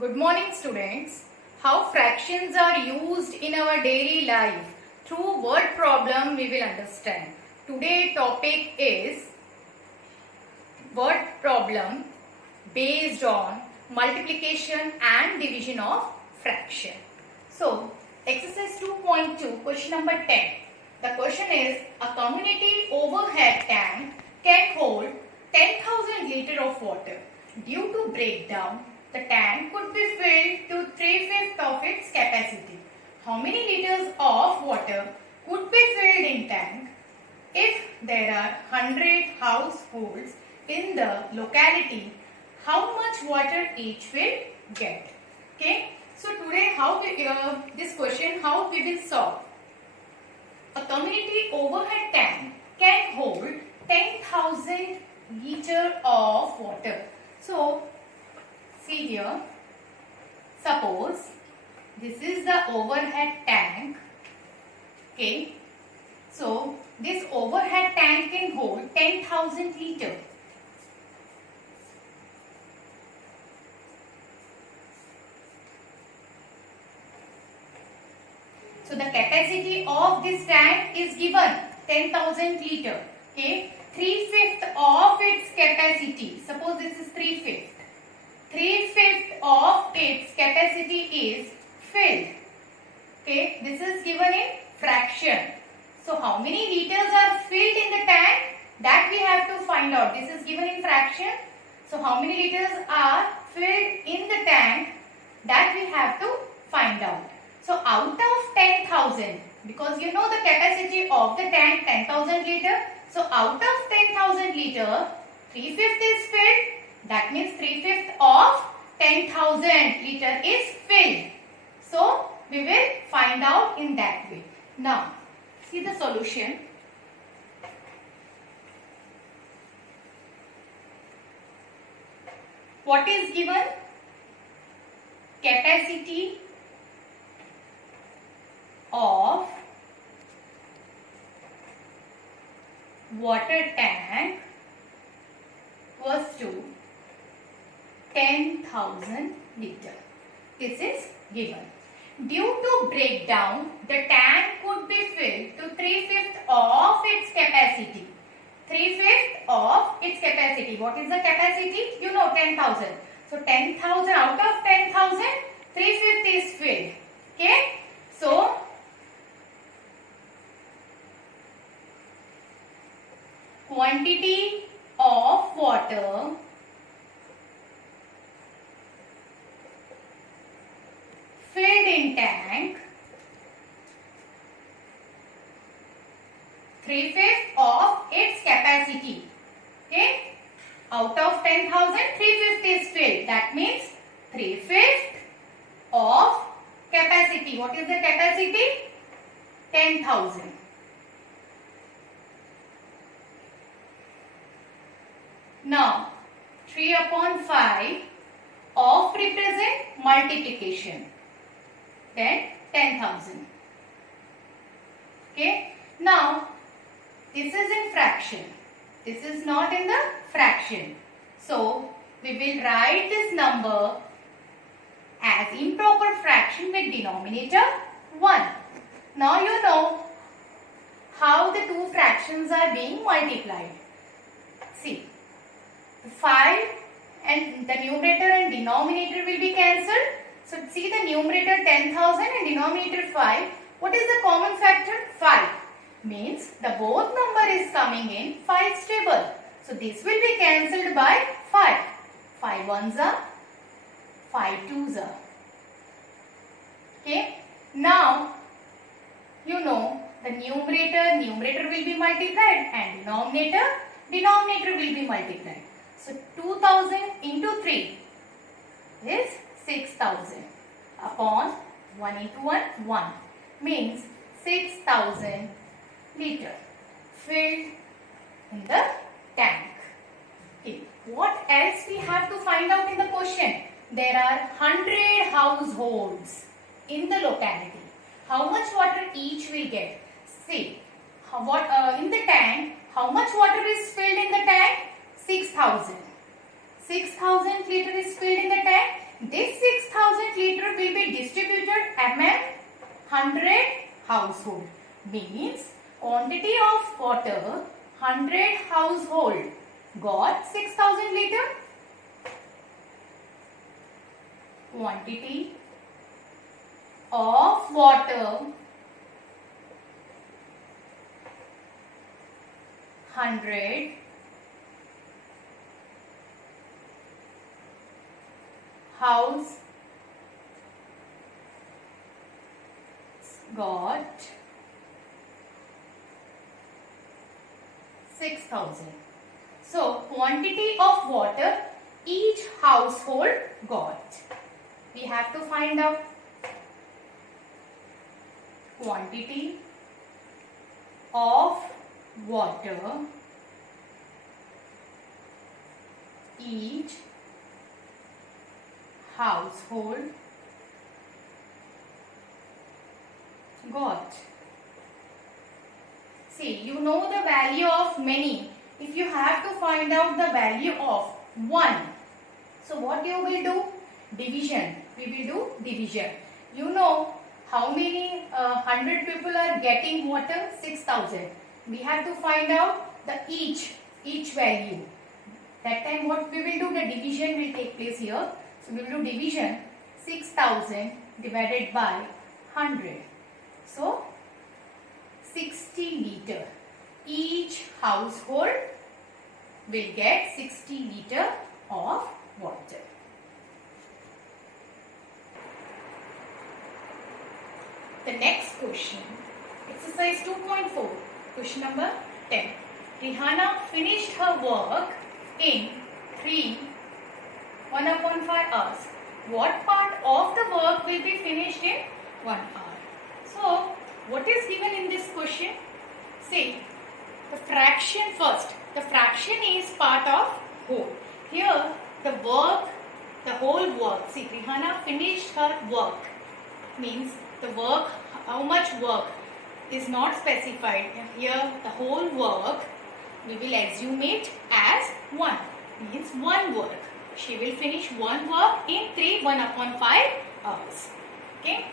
Good morning, students. How fractions are used in our daily life. Through word problem we will understand. Today topic is word problem based on multiplication and division of fraction. So, exercise 2.2, question number 10. The question is, a community overhead tank can hold 10,000 liters of water. Due to breakdown, the tank could be filled to 3/5 of its capacity. How many liters of water could be filled in tank if there are 100 households in the locality? How much water each will get? Okay. So today, this question how we will solve? A community overhead tank can hold 10,000 liters of water. So see here, suppose this is the overhead tank. Okay. So this overhead tank can hold 10,000 liters. So the capacity of this tank is given 10,000 liters. Okay. 3/5 of its capacity. Suppose this is 3/5. 3/5 of its capacity is filled. Okay. This is given in fraction. So how many liters are filled in the tank? That we have to find out. This is given in fraction. So how many liters are filled in the tank? That we have to find out. So out of 10,000, because you know the capacity of the tank 10,000 liters. So out of 10,000 liters, 3/5 is filled. That means 3/5 of 10,000 liters is filled. So we will find out in that way. Now see the solution. What is given? Capacity of water tank was to 10,000 liters. This is given. Due to breakdown, the tank could be filled to 3/5 of its capacity. 3/5 of its capacity. What is the capacity? You know 10,000. So 10,000 out of 10,000, 3/5 is filled. Okay. So quantity of water filled in tank 3/5 of its capacity. Okay. Out of 10,000, 3/5 is filled. That means 3/5 of capacity. What is the capacity? 10,000. Now 3/5 of represent multiplication. Then 10,000. Okay. Now this is in fraction. This is not in the fraction. So we will write this number as improper fraction with denominator 1. Now you know how the two fractions are being multiplied. See, 5 and the numerator and denominator will be cancelled. So see the numerator 10,000 and denominator 5. What is the common factor? 5. Means the both number is coming in 5's table. So this will be cancelled by 5. 5 ones are, 5 twos are. Okay. Now you know the numerator will be multiplied and denominator will be multiplied. So 2,000 into 3 is 6,000 upon 1 into 1, 1 means 6,000 liters filled in the tank. Okay. What else we have to find out in the question? There are 100 households in the locality. How much water each will get? See, in the tank, how much water is filled in the tank? 6,000. 6,000 liters is filled in the tank. This liter will be distributed among 100 household. Means quantity of water 100 household got 6000 liter. Quantity of water 100 house got 6000. So quantity of water each household got. We have to find out quantity of water each household got. See, you know the value of many. If you have to find out the value of 1, so what you will do? Division. We will do division. You know how many 100 people are getting water? 6000. We have to find out the each value. That time what we will do? The division will take place here. So we will do division 6000 divided by 100. So 60 liter. Each household will get 60 liter of water. The next question, exercise 2.4, question number 10. Rihanna finished her work in 1/5 hours. What part of the work will be finished in 1 hour? So, what is given in this question? See, the fraction first. The fraction is part of whole. Here, the work, the whole work. See, Rihanna finished her work. Means the work, how much work is not specified. Here, the whole work, we will assume it as 1. Means 1 work. She will finish 1 work in 1/5 hours. Okay.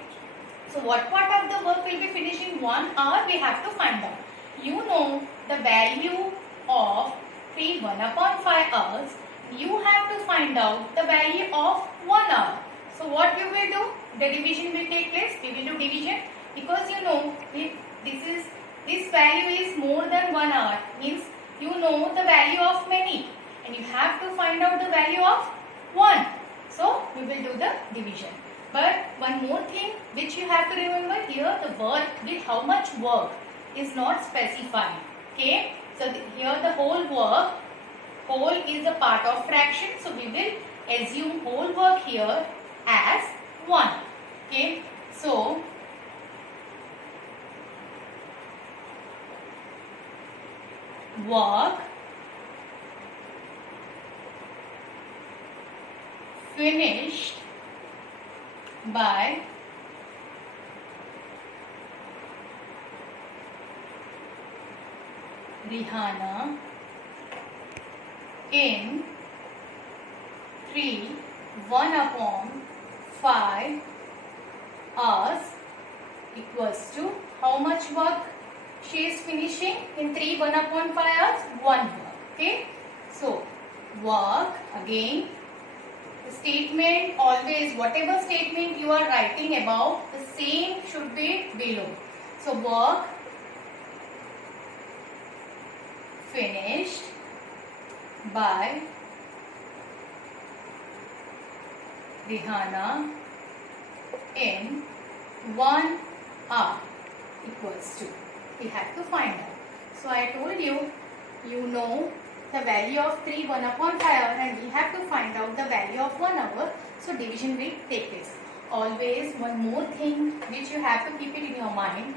So what part of the work will be finished in 1 hour? We have to find out. You know the value of 1/5 hours. You have to find out the value of 1 hour. So what you will do? The division will take place. We will do division because you know if this value is more than 1 hour, means you know the value of many and you have to find out the value of 1. So we will do the division. But one more thing which you have to remember, here the work with how much work is not specified. Okay. So here the whole work, whole is a part of fraction. So we will assume whole work here as 1. Okay. So work finished by Rihanna in 1/5 hours equals to how much work she is finishing in 1/5 hours? 1 work. Okay. So work, again the statement, always whatever statement you are writing about, the same should be below. So work finished by Rihanna in 1 hour equals to. We have to find out. So I told you, you know the value of 1/5 hour and we have to find out the value of 1 hour. So division will take place. Always one more thing which you have to keep it in your mind.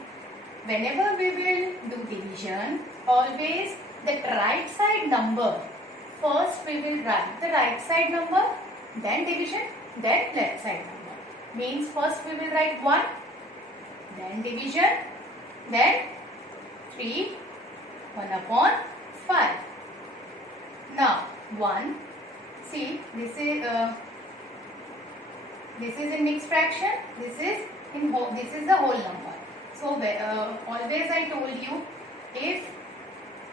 Whenever we will do division, always the right side number. First we will write the right side number, then division, then left side number. Means first we will write 1, then division, then 1/5. Now 1, see this is This is in mixed fraction. This is in whole. This is the whole number. So always I told you, if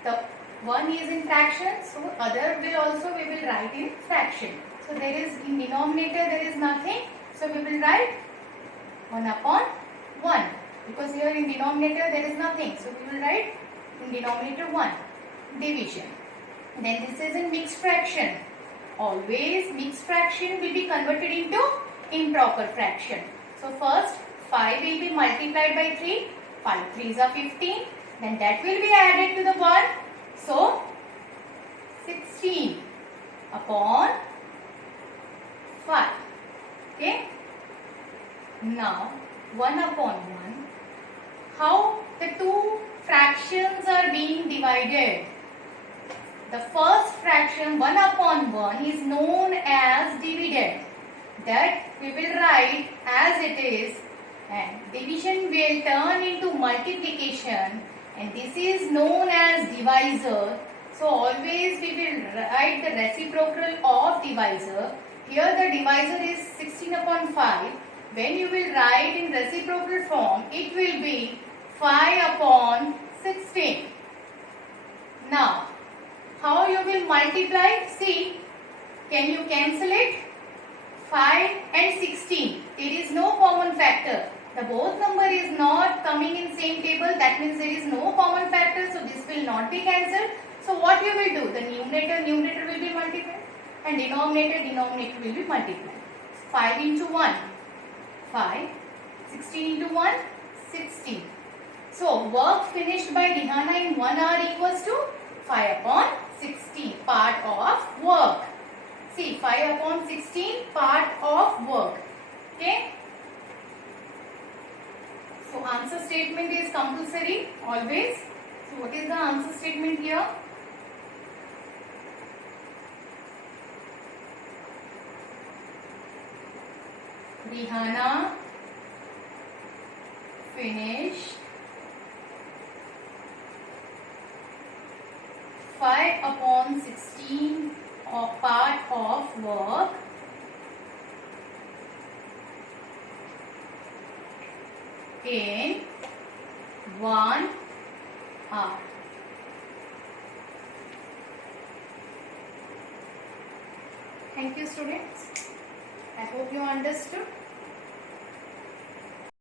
the one is in fraction, so other will also we will write in fraction. So there is in denominator there is nothing. So we will write 1 upon 1, because here in denominator there is nothing. So we will write in denominator 1. Division. Then this is in mixed fraction. Always mixed fraction will be converted into improper fraction. So first 5 will be multiplied by 3. 5 3s are 15. Then that will be added to the 1. So 16 upon 5. Okay. Now 1 upon 1. How the two fractions are being divided? The first fraction 1 upon 1 is known as dividend. That we will write as it is, and division will turn into multiplication, and this is known as divisor. So always we will write the reciprocal of divisor. Here the divisor is 16 upon 5. When you will write in reciprocal form, it will be 5 upon 16. Now, how you will multiply? See, can you cancel it? 5 and 16. There is no common factor. The both number is not coming in same table. That means there is no common factor. So this will not be cancelled. So what you will do? The numerator will be multiplied, and denominator will be multiplied. 5 into 1, 5. 16 into 1, 16. So work finished by Rihanna in 1 hour equals to 5 upon 16, part of work. See, 5 upon 16, part of work. Okay. So answer statement is compulsory always. So what is the answer statement here? Rihanna finished 5 upon 16 of part of work in 1 hour. Thank you, students. I hope you understood.